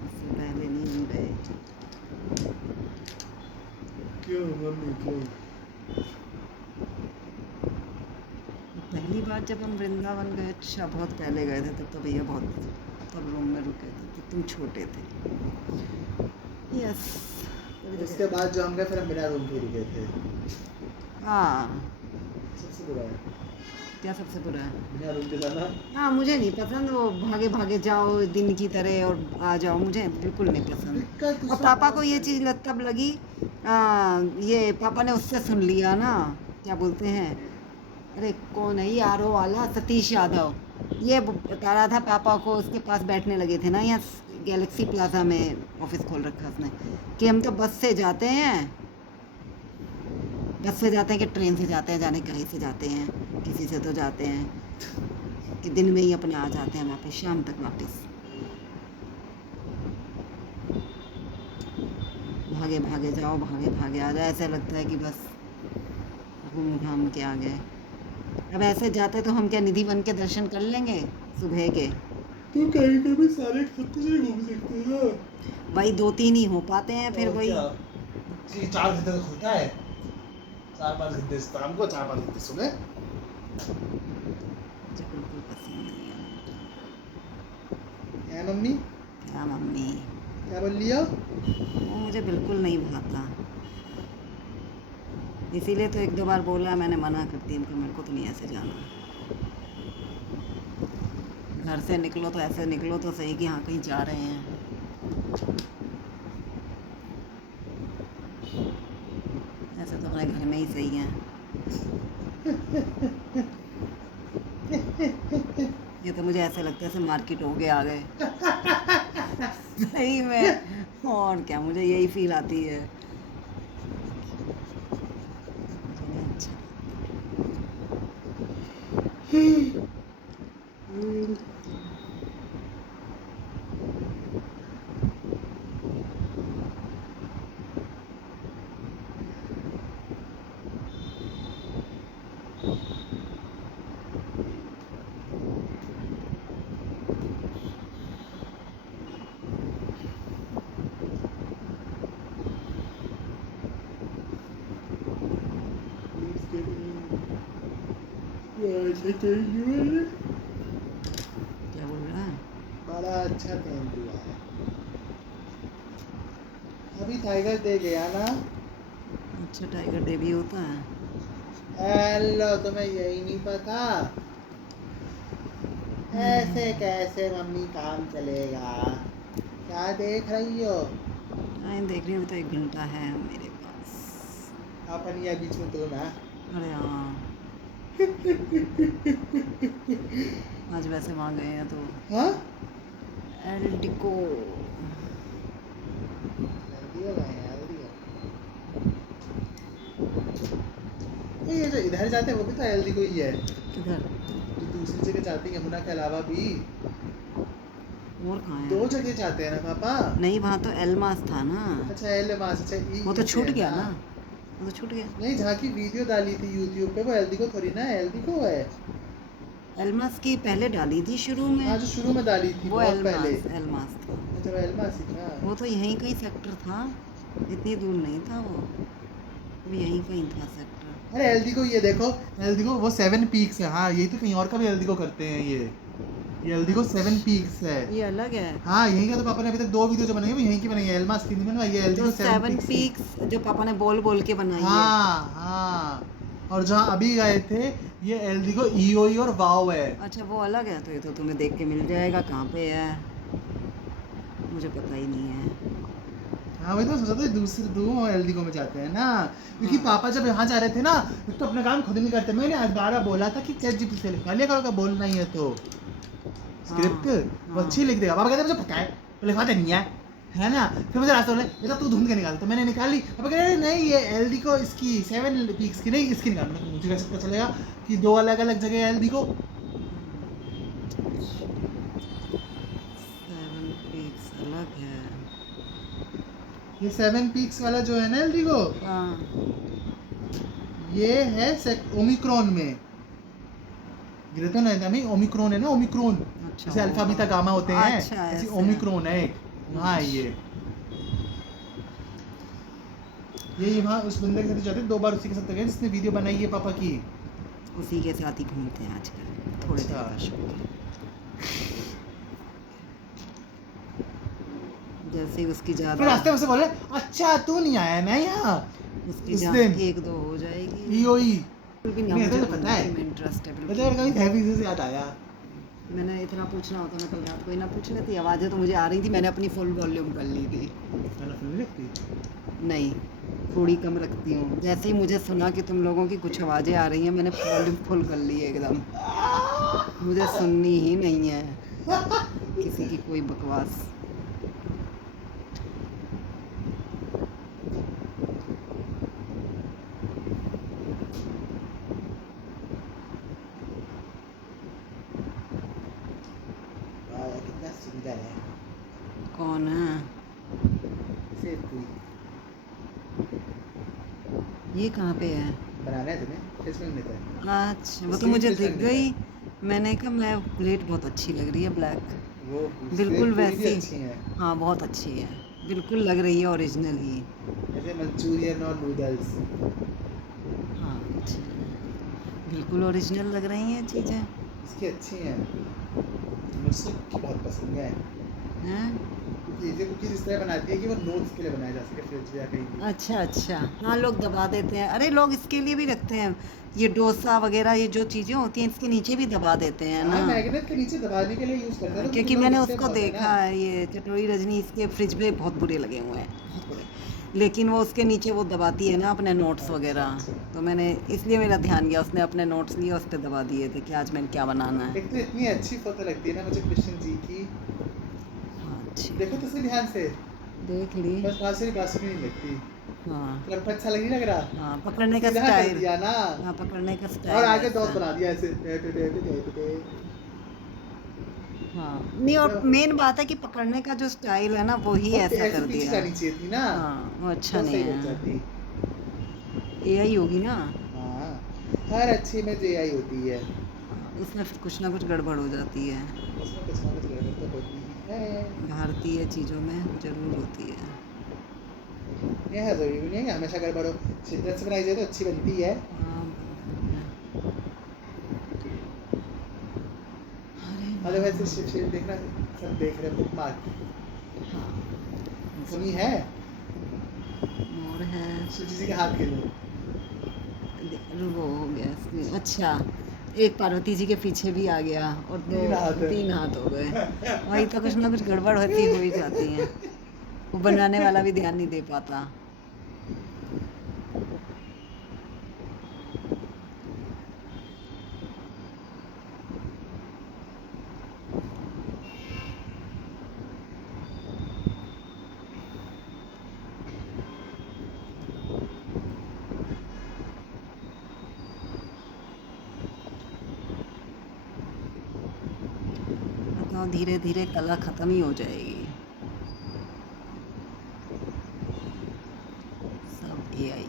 उससे पहले नहीं हम गए। क्यों मम्मी क्यों? पहली बार जब हम वृंदावन गए, अच्छा बहुत पहले गए थे, तब तो भैया बहुत, तब रूम में रुके थे, तब तुम छोटे थे। यस उसके बाद जो हम गए फिर हम बिना रूम के रुके थे। हाँ, सबसे बुरा है क्या सबसे बुरा है? बिना रूम के जाना। हाँ, मुझे नहीं पसंद वो भागे भागे जाओ दिन की तरह और आ जाओ, मुझे बिल्कुल नहीं पसंद। दिक्कत और उसमें पापा को बहुत ये सारी चीज़ तब लगी, ये पापा ने उससे सुन लिया ना, क्या बोलते हैं, अरे कौन है ये आरओ वाला, सतीश यादव, ये बता रहा था पापा को, उसके पास बैठने लगे थे ना यहाँ गैलेक्सी प्लाजा में, ऑफिस खोल रखा उसने, कि हम तो बस से जाते हैं कि ट्रेन से जाते हैं, जाने कहीं से जाते हैं, किसी से तो जाते हैं कि दिन में ही अपने आ जाते हैं वापस, शाम तक वापस भागे भागे जाओ भागे भागे आ जाओ, ऐसा लगता है कि बस घूम घाम के आ गए। अब ऐसे जाते तो हम क्या निधि वन के दर्शन कर लेंगे सुबह के? तू कहीं पे भी सारे सब कुछ नहीं घूम सकते ना। भाई 2-3 ही हो पाते हैं, फिर और वही क्या? 4 घंटे तक होता है, 4-5 घंटे शाम को, 4-5 घंटे सुबह। मुझे बिल्कुल पसंद नहीं है। है मम्मी? क्या मम्मी? क्या बोल लिया? वो मुझे बिल्कुल नहीं भाता, इसीलिए तो 1-2 बार बोला, मैंने मना कर दी, मेरे को तो नहीं ऐसे जाना। घर से निकलो तो ऐसे निकलो तो सही कि हाँ कहीं जा रहे हैं। ऐसे तो अपने घर में ही सही है। ये तो मुझे ऐसे लगता है जैसे मार्केट हो गए आ गए। सही में, और क्या, मुझे यही फील आती है। अच्छा, क्या बोल रहा है? बड़ा अच्छा तेंदुआ है। अभी टाइगर दे गया ना। अच्छा, टाइगर डे भी होता है? हेलो, तुम्हें यही नहीं पता? ऐसे कैसे मम्मी काम चलेगा? क्या देख रही हो? टाइम देख रही हूँ, तो 1 घंटा है मेरे पास। अपन ये बीच में तो ना। अरे हाँ, आज वैसे वहाँ गए हैं तो हाँ? एल्डिको। जल्दी हो गए यार, जल्दी हो। ये जो इधर जाते हैं वो भी तो हेल्दी को ही है, किधर? जो दूसरी जगह जाती है यमुना के अलावा भी और कहाँ है? 2 जगह जाते हैं ना पापा। नहीं, वहाँ तो एलमास था ना, अच्छा एलमास, अच्छा वो तो छूट गया ना, वो तो छूट गया। नहीं, जहाँ की वीडियो डाली थी यूट्यूब पे वो हेल्दी को थोड़ी ना, हेल्दी को है। एलमास की पहले डाली थी शुरू में, हाँ, जो शुरू में डाली थी वो बहुत पहले। एलमास था। अच्छा वो एलमास ही था। वो तो यहीं का ही सेक्टर था, इतनी दूर नहीं था वो यहीं का ही था सेक्टर। अरे हेल्दी को ये देखो, हेल्दी को वो 7 पीक्स है। हाँ, यही तो कहीं और का भी हेल्दी को करते हैं ये हेल्दी को 7 पीक्स है। ये अलग है। हाँ, यहीं का तो पापा ने अभी तक 2 वीडियो जो बनाई है वो यहीं की बनाई है, एलमास की नहीं बनवाई है, हेल्दी तो को 7 पीक्स जो पापा ने बोल बोल के बनाई है। हाँ हाँ, और जहाँ अभी गए थे ये एलडी को ईओई और वाओ है। अच्छा, वो अलग है, तो ये तो तुम्हें देख के मिल जाएगा कहाँ पे है, मुझे पता ही नहीं है। हाँ, वही तो सोचा था दूसरे 2 एलडी को में जाते हैं ना, क्योंकि हाँ। पापा जब यहाँ जा रहे थे ना तो अपना काम खुद नहीं करते। मैंने आज 12 बोला था कि चैट जीपीटी से लिखवा लिया करो, बोलना ही है तो स्क्रिप्ट वो अच्छी लिख देगा। पापा कहते मुझे पता है, तो लिखवाते नहीं है ना। फिर मुझे रास्ता बोले बेटा तू ढूंढ के निकाल, तो मैंने निकाली। पापा कह रहे नहीं ये एलडी को इसकी 7 पीक्स की नहीं, इसकी निकाल। मुझे कैसे पता चलेगा कि 2 अलग अलग जगह है एलडी को? 7 पीक्स अलग है। ये 7 पीक्स वाला जो है ना एलडी को, हाँ, ये है ओमिक्रॉन में। ग्रेटो नहीं था, ओमिक्रॉन है ना, ओमिक्रॉन। अच्छा, जैसे अल्फा बीटा गामा होते हैं, अच्छा, ऐसे ऐसे। ओमिक्रॉन है एक। हाँ, ये वहाँ उस बंदे के साथ जाते 2 बार उसी के साथ गए जिसने वीडियो बनाई है पापा की। उसी के साथ ही घूमते हैं आजकल, थोड़े दिन अच्छा। का शौक है। जैसे ही उसकी फिर ज़्यादा रास्ते में से बोले अच्छा तू नहीं आया ना यहाँ उसकी उस जान दिन। 1-2 हो जाएगी, ईओई भी नहीं, नहीं, मुझे तो पता है। में इंटरेस्ट है मतलब बिल्कुल। यार कभी हैवी से याद आया। मैंने इतना पूछना होता मैं कल रात को ही ना पूछ लेती, आवाज़ें तो मुझे आ रही थी, मैंने अपनी फुल वॉल्यूम कर ली थी। मैंने फिल्म नहीं देखती। नहीं, थोड़ी कम रखती हूँ, जैसे ही मुझे सुना कि तुम लोगों की कुछ आवाज़ें आ रही हैं मैंने वॉल्यूम फुल कर ली है एकदम। मुझे सुननी ही नहीं है किसी की कोई बकवास। वाह यार कितना सुंदर है। कौन है सेब पूरी ये, कहाँ पे है? बनाना है तुम्हें, फेसबुक में था। अच्छा, वो तो इसलिए मुझे फेसबुक दिख में गई। था। मैंने कहा मैं प्लेट बहुत अच्छी लग रही है ब्लैक, वो बिल्कुल सेब पूरी भी वैसी। अच्छी है। हाँ बहुत अच्छी है, बिल्कुल लग रही है ओरिजिनल ही। जैसे मंचूरियन और नूडल्स। हाँ अच्छी है, बिल्कुल ओरिजिनल लग रही हैं चीज़ें। इसकी अच्छी हैं, मुझसे कुकी बहुत पसंद है। हैं? ये कुकीज़ इस तरह बनाती है कि वो नोट्स के लिए बनाया जा सके फ्रिज या कहीं भी। अच्छा अच्छा, हाँ लोग दबा देते हैं, अरे लोग इसके लिए भी रखते हैं, ये डोसा वगैरह ये जो चीज़ें होती हैं इसके नीचे भी दबा देते हैं ना। हाँ, मैग्नेट के नीचे दबाने के लिए यूज़ करते हैं ना, क्योंकि क्योंकि लोग मैंने इससे उसको बहुत है ना। देखा है, ये चटोरी रजनी इसके फ्रिज पे बहुत बुरे लगे हुए हैं, बहुत बुरे। लेकिन वो उसके नीचे वो दबाती है ना अपने नोट्स अच्छा, वगैरह, अच्छा। तो मैंने इसलिए मेरा ध्यान गया, उसने अपने नोट्स लिए उस पर दबा दिए थे कि आज मैंने क्या बनाना है। एक तो इतनी अच्छी फोटो लगती है ना मुझे कृष्ण जी की। हाँ अच्छी देखो है, तो सही ध्यान से। देख ली। बस बांसुरी बांसुरी नहीं लगती। हाँ लगभग अच्छा लग नहीं लग रहा। हाँ, पकड़ने का सीधा कर स्टाइल। दिया ना। हाँ पकड़ने का और स्टाइल आगे दोस्त ऐसा। बना दिया ऐसे टे टे टे टे टे टे। हाँ नहीं, और तो मेन बात है कि पकड़ने का जो स्टाइल है ना वो ही और ऐसा ऐसे कर पीछे दिया है। जानी चाहिए थी ना। हाँ वो अच्छा तो नहीं सही लग है, जाती। एआई होगी ना। हाँ, हर अच्छी में जेआई होती है। हाँ, उसमें फिर कुछ ना कुछ गड़बड़ हो जाती है, उसमें कुछ ना कुछ गड़बड़ तो होती ही है। भारतीय चीज़ों में ज़रूर होती है। यह जरूरी नहीं है कि हमेशा गड़बड़ हो। शिद्दत से बनाई जाए तो अच्छी बनती है। हाँ अरे अरे वाह। वैसे शिव शिव देखना, सब देख रहे बुक मार्क हाँ सुनी है। मोर है। शिव जी के हाथ खेलो। वो हो गया इसमें, अच्छा एक पार्वती जी के पीछे भी आ गया और दो तीन हाथ है। 3 हाथ हो गए। वही तो, कुछ ना कुछ गड़बड़ होती हो ही जाती हैं, वो बनाने वाला भी ध्यान नहीं दे पाता। बताओ, धीरे धीरे कला ख़त्म ही हो जाएगी, सब एआई।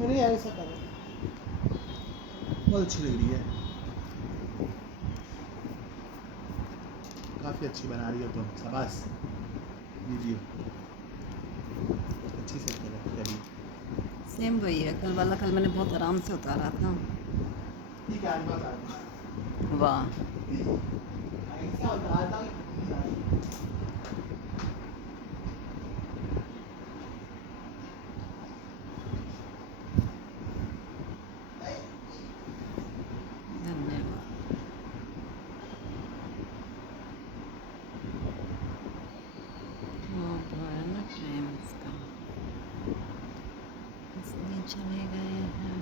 अरे यार ऐसा करो। बहुत अच्छी लग रही है। काफ़ी अच्छी बना रही हो तुम, शाबाश लीजिए। अच्छी से करी। सेम वही है, कल वाला कल मैंने बहुत आराम से उतारा था। ठीक है, आज बता दो। वाह। ऐसा उतारता हूँ। धन्यवाद। वो तो है ना टाइम इसका, इसलिए चले गए हैं।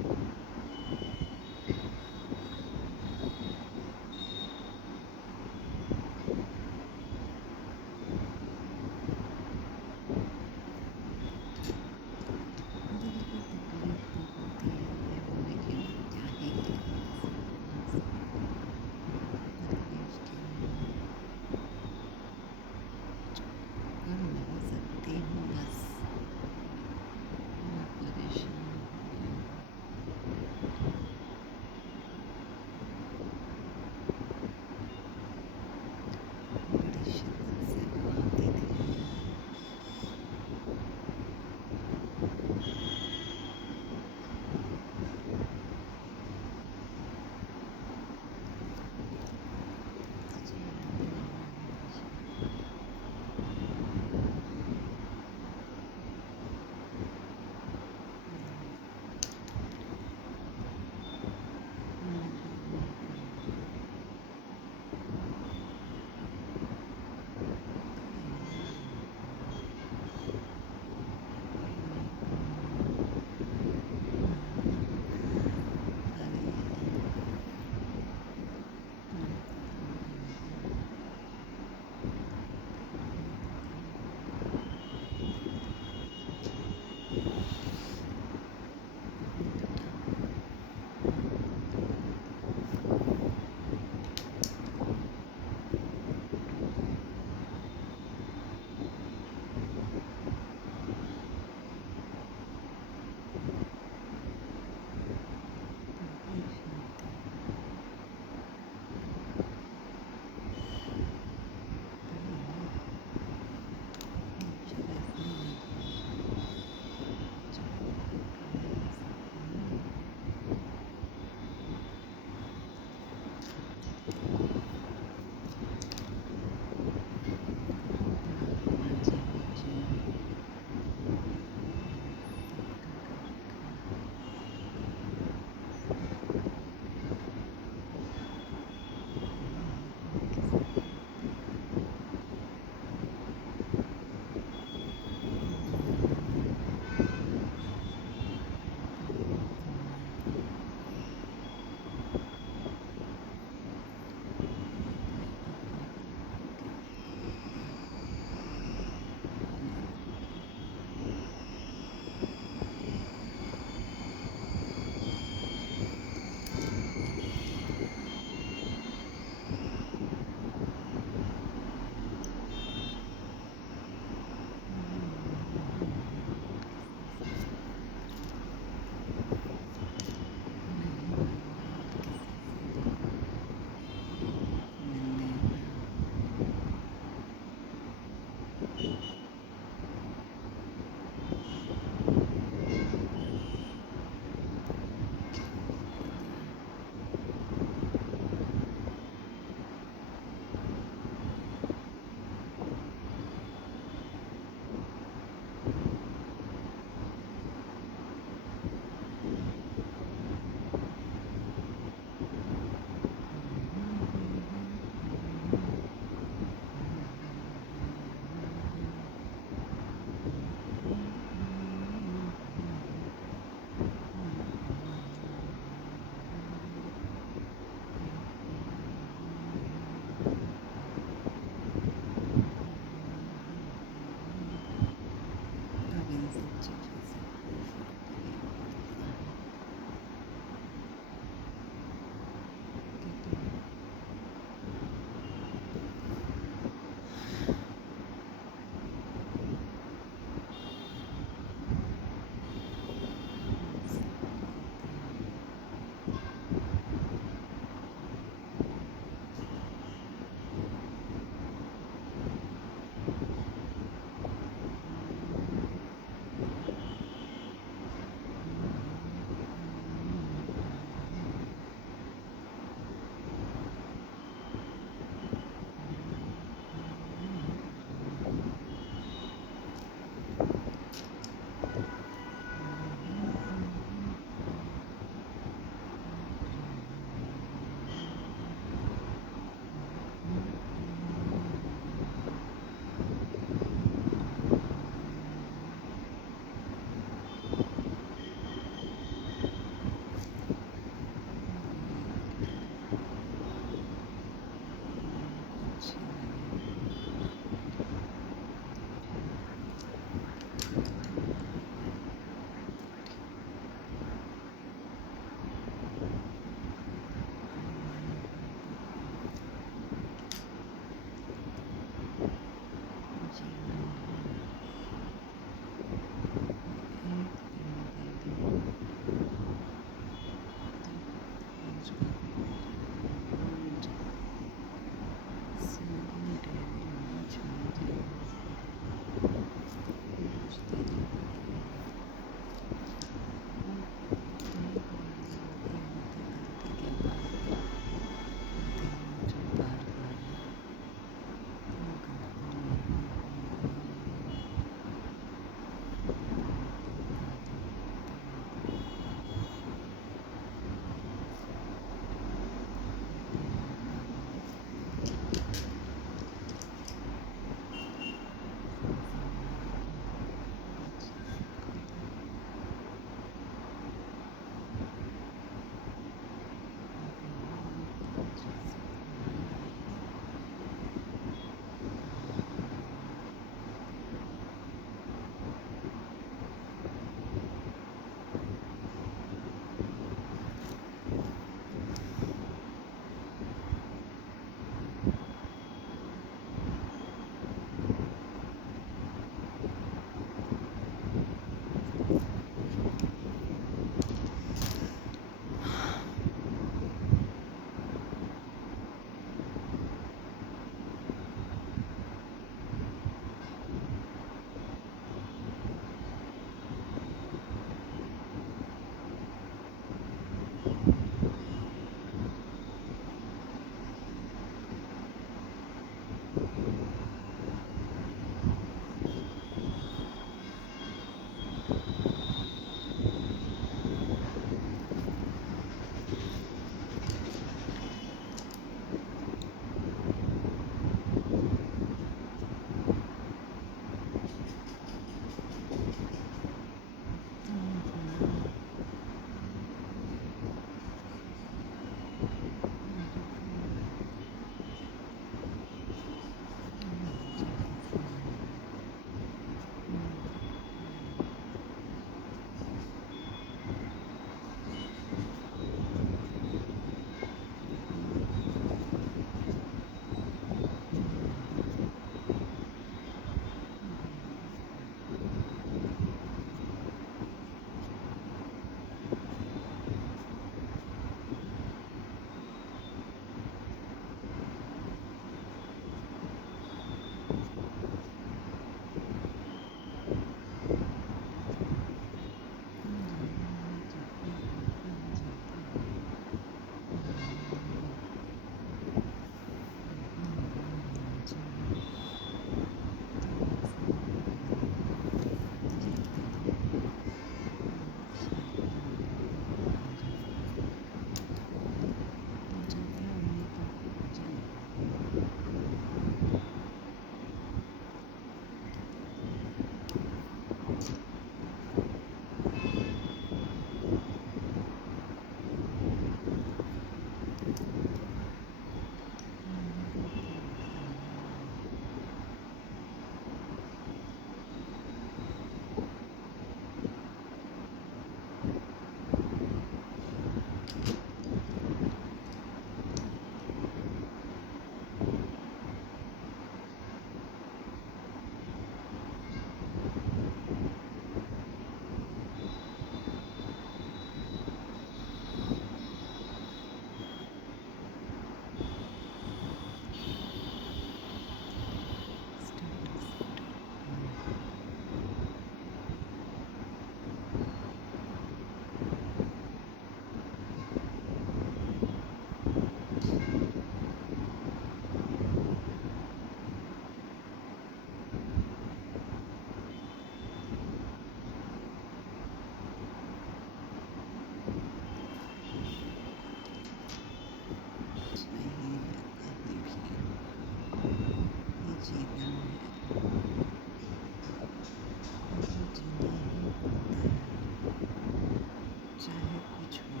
चाहे कुछ हो,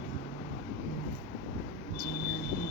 जीना ही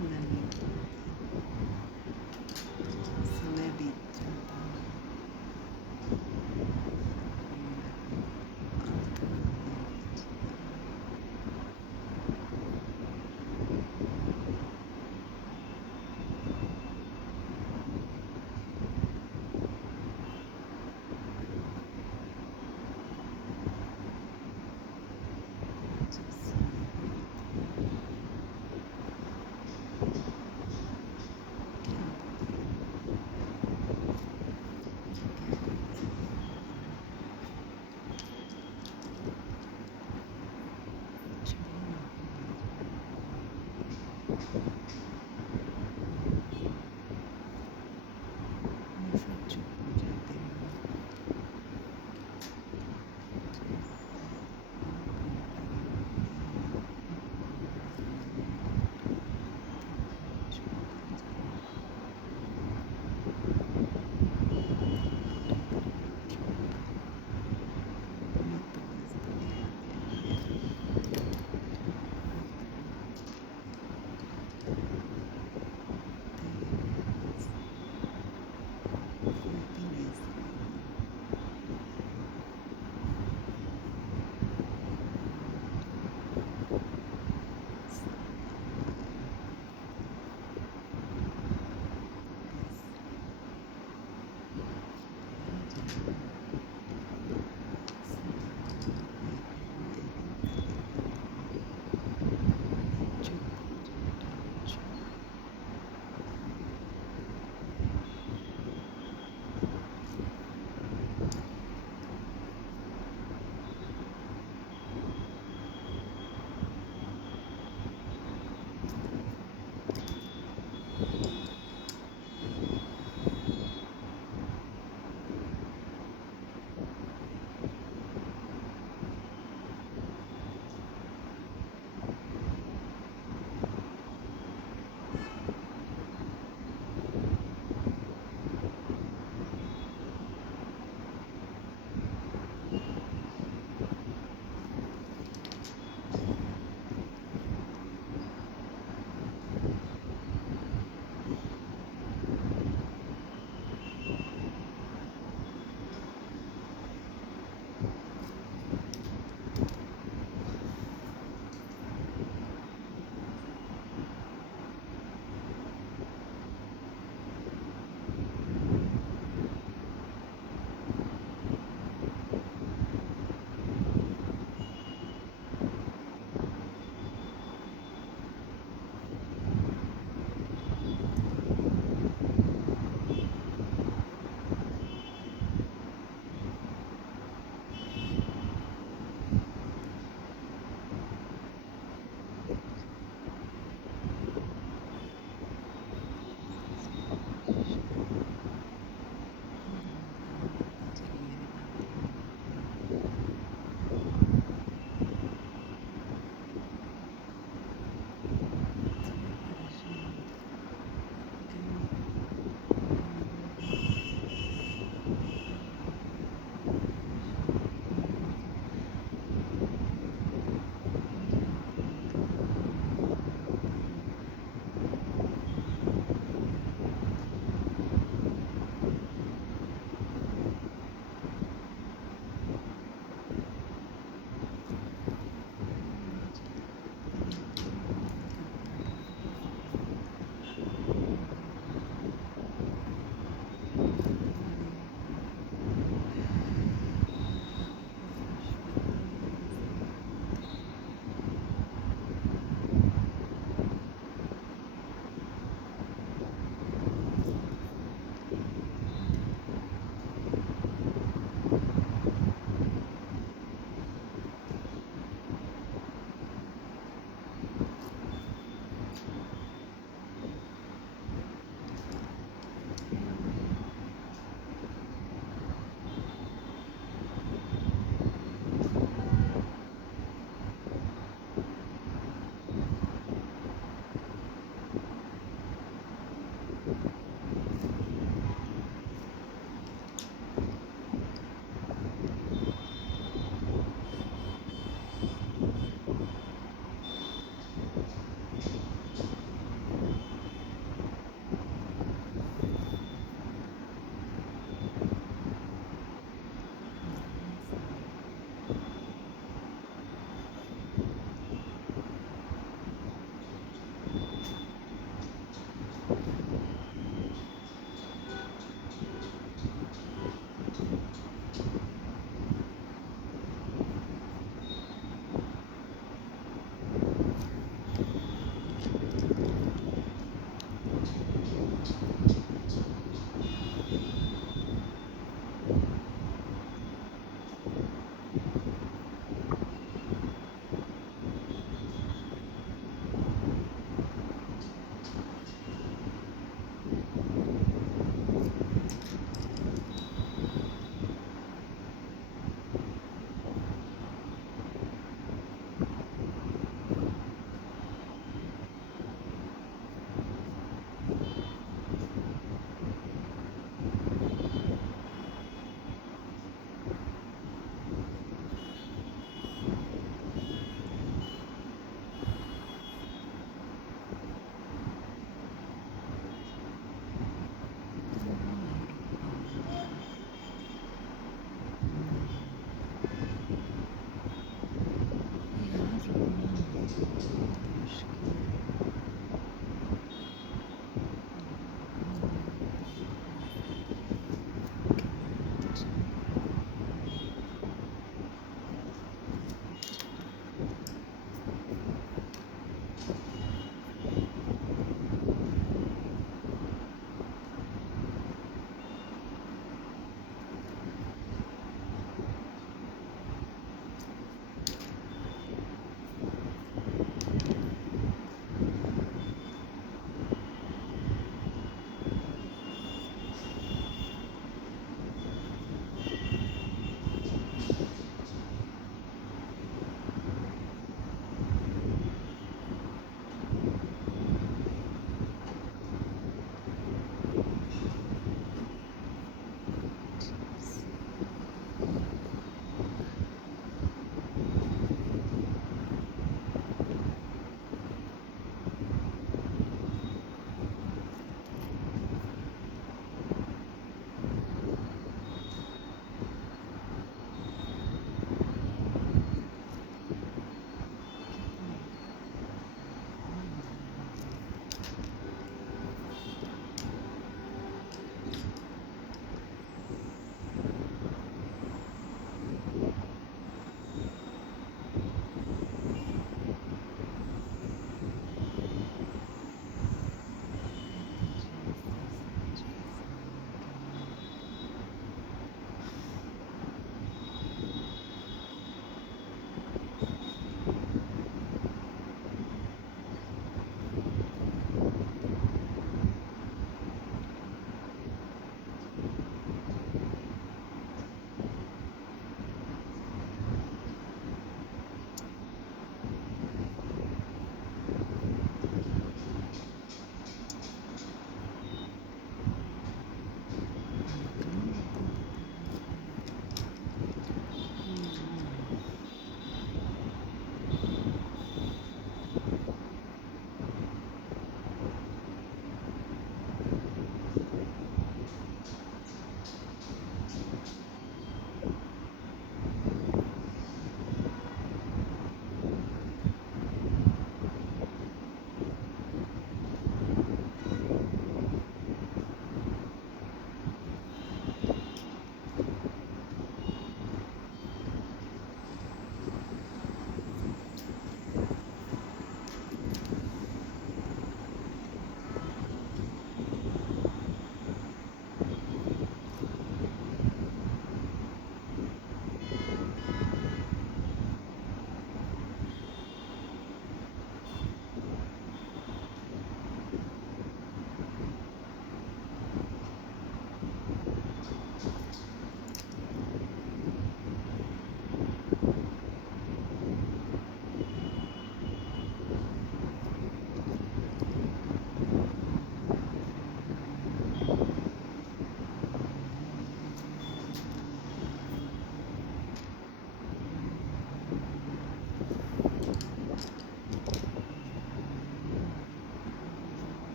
मेरा समय बीत जाता है। सब चुप हो जाते हैं।